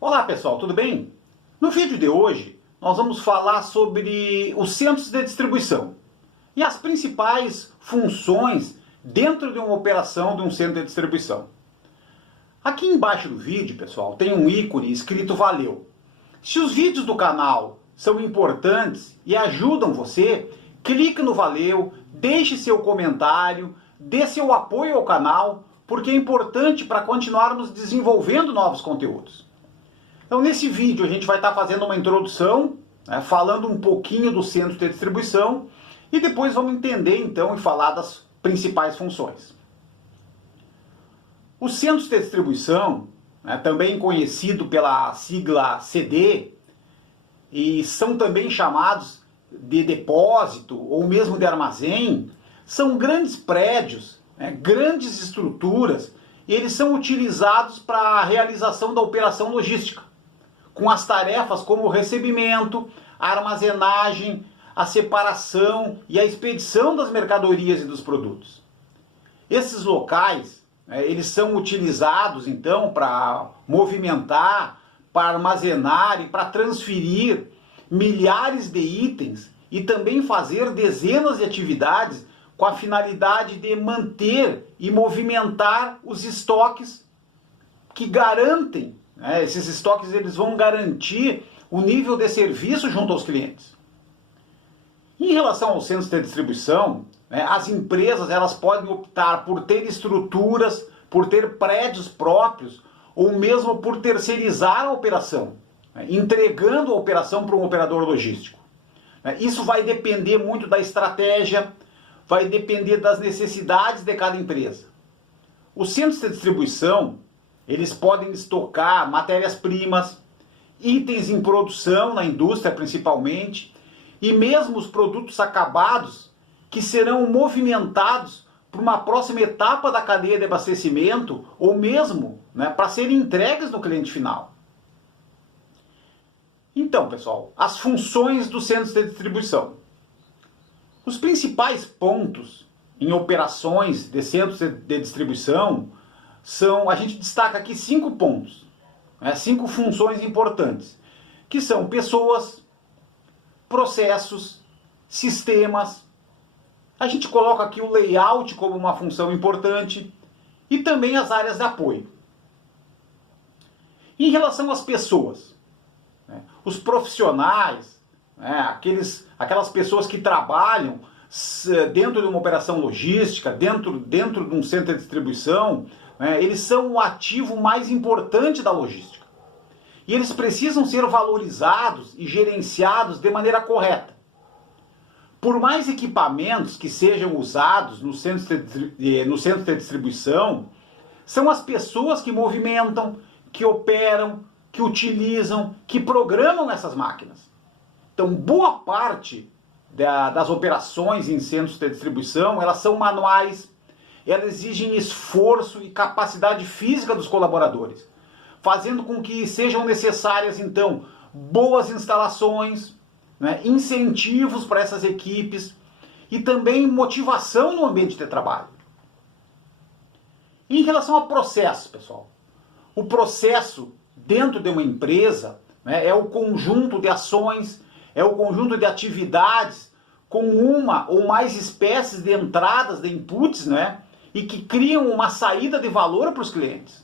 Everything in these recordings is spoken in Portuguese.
Olá pessoal, tudo bem? No vídeo de hoje nós vamos falar sobre os centros de distribuição e as principais funções dentro de uma operação de um centro de distribuição. Aqui embaixo do vídeo, pessoal, tem um ícone escrito Valeu. Se os vídeos do canal são importantes e ajudam você, clique no Valeu, deixe seu comentário, dê seu apoio ao canal, porque é importante para continuarmos desenvolvendo novos conteúdos. Então nesse vídeo a gente vai estar fazendo uma introdução, falando um pouquinho do centro de distribuição e depois vamos entender então e falar das principais funções. Os centros de distribuição, também conhecido pela sigla CD, e são também chamados de depósito ou mesmo de armazém, são grandes prédios, grandes estruturas, e eles são utilizados para a realização da operação logística, com as tarefas como o recebimento, a armazenagem, a separação e a expedição das mercadorias e dos produtos. Esses locais, eles são utilizados então para movimentar, para armazenar e para transferir milhares de itens e também fazer dezenas de atividades com a finalidade de manter e movimentar os estoques que garantem. Esses estoques eles vão garantir o nível de serviço junto aos clientes. Em relação aos centros de distribuição, as empresas elas podem optar por ter estruturas, por ter prédios próprios, ou mesmo por terceirizar a operação, entregando a operação para um operador logístico. Isso vai depender muito da estratégia, vai depender das necessidades de cada empresa. Os centros de distribuição eles podem estocar matérias-primas, itens em produção na indústria principalmente, e mesmo os produtos acabados que serão movimentados para uma próxima etapa da cadeia de abastecimento ou mesmo para serem entregues no cliente final. Então, pessoal, as funções dos centros de distribuição. Os principais pontos em operações de centros de distribuição a gente destaca aqui 5 pontos, 5 funções importantes, que são pessoas, processos, sistemas. A gente coloca aqui o layout como uma função importante e também as áreas de apoio. Em relação às pessoas, os profissionais, aquelas pessoas que trabalham dentro de uma operação logística, dentro de um centro de distribuição, eles são o ativo mais importante da logística. E eles precisam ser valorizados e gerenciados de maneira correta. Por mais equipamentos que sejam usados no centro de distribuição, são as pessoas que movimentam, que operam, que utilizam, que programam essas máquinas. Então, boa parte das operações em centros de distribuição, elas são manuais, elas exigem esforço e capacidade física dos colaboradores, fazendo com que sejam necessárias, então, boas instalações, incentivos para essas equipes e também motivação no ambiente de trabalho. Em relação ao processo, pessoal, o processo dentro de uma empresa é o conjunto de ações, é o conjunto de atividades com uma ou mais espécies de entradas, de inputs, e que criam uma saída de valor para os clientes.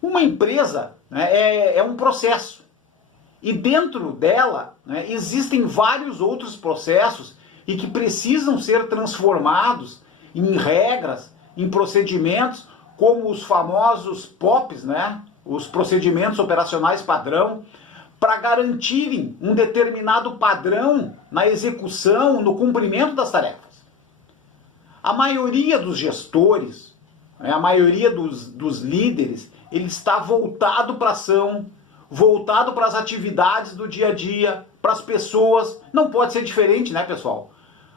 Uma empresa é um processo. E dentro dela existem vários outros processos e que precisam ser transformados em regras, em procedimentos, como os famosos POPs, os procedimentos operacionais padrão, para garantirem um determinado padrão na execução, no cumprimento das tarefas. A maioria dos gestores, a maioria dos líderes, ele está voltado para a ação, voltado para as atividades do dia a dia, para as pessoas. Não pode ser diferente, pessoal?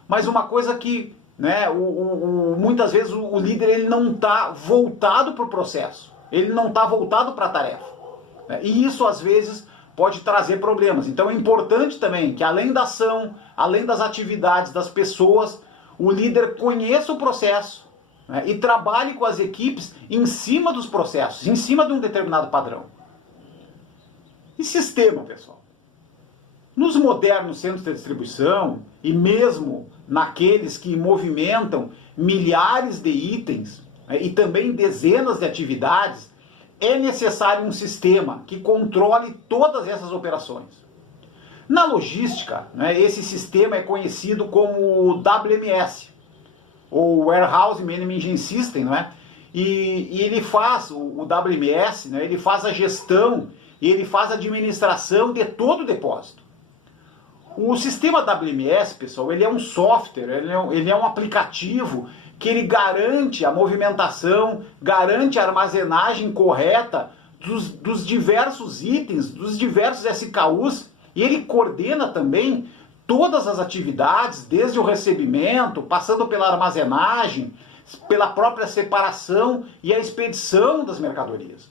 Mas uma coisa que, muitas vezes o líder ele não está voltado para o processo, ele não está voltado para a tarefa. E isso, às vezes, pode trazer problemas. Então é importante também que, além da ação, além das atividades das pessoas, o líder conheça o processo, e trabalhe com as equipes em cima dos processos, em cima de um determinado padrão. E sistema, pessoal? Nos modernos centros de distribuição, e mesmo naqueles que movimentam milhares de itens, e também dezenas de atividades, é necessário um sistema que controle todas essas operações. Na logística, esse sistema é conhecido como WMS, ou Warehouse Management System, e ele faz, o WMS, ele faz a gestão e ele faz a administração de todo o depósito. O sistema WMS, pessoal, ele é um software, ele é um aplicativo que ele garante a movimentação, garante a armazenagem correta dos diversos itens, dos diversos SKUs, e ele coordena também todas as atividades, desde o recebimento, passando pela armazenagem, pela própria separação e a expedição das mercadorias.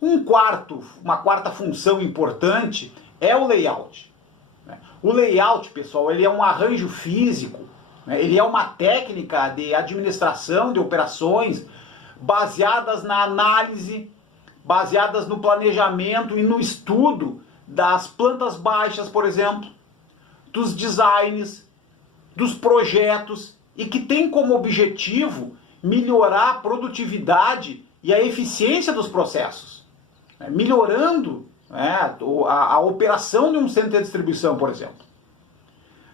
Uma quarta função importante é o layout. O layout, pessoal, ele é um arranjo físico, ele é uma técnica de administração de operações baseadas na análise, baseadas no planejamento e no estudo das plantas baixas, por exemplo, dos designs, dos projetos, e que tem como objetivo melhorar a produtividade e a eficiência dos processos, melhorando a operação de um centro de distribuição, por exemplo.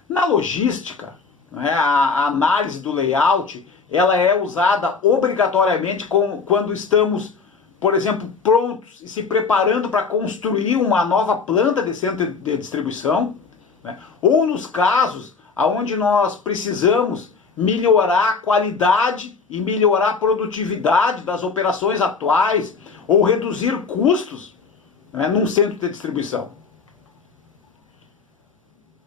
Na logística, a análise do layout ela é usada obrigatoriamente quando estamos, por exemplo, prontos e se preparando para construir uma nova planta de centro de distribuição, ou nos casos onde nós precisamos melhorar a qualidade e melhorar a produtividade das operações atuais ou reduzir custos num centro de distribuição.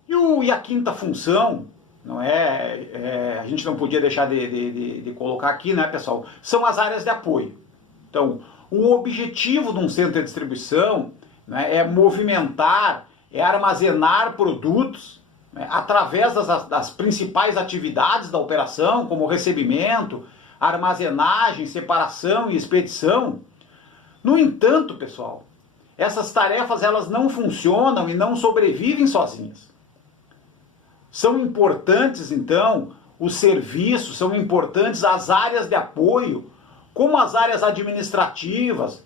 E a quinta função, a gente não podia deixar de colocar aqui, pessoal, são as áreas de apoio. Então, o objetivo de um centro de distribuição é movimentar, é armazenar produtos através das principais atividades da operação, como recebimento, armazenagem, separação e expedição. No entanto, pessoal, essas tarefas elas não funcionam e não sobrevivem sozinhas. São importantes, então, os serviços, são importantes as áreas de apoio, como as áreas administrativas,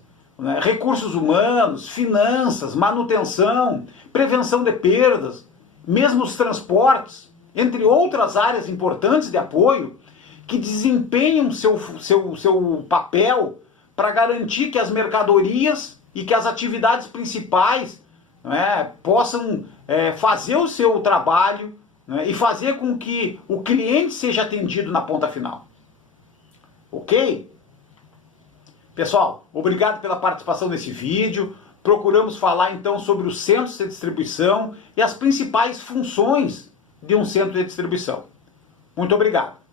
recursos humanos, finanças, manutenção, prevenção de perdas, mesmo os transportes, entre outras áreas importantes de apoio, que desempenham seu papel para garantir que as mercadorias e que as atividades principais possam fazer o seu trabalho e fazer com que o cliente seja atendido na ponta final. Ok? Pessoal, obrigado pela participação nesse vídeo. Procuramos falar então sobre os centros de distribuição e as principais funções de um centro de distribuição. Muito obrigado.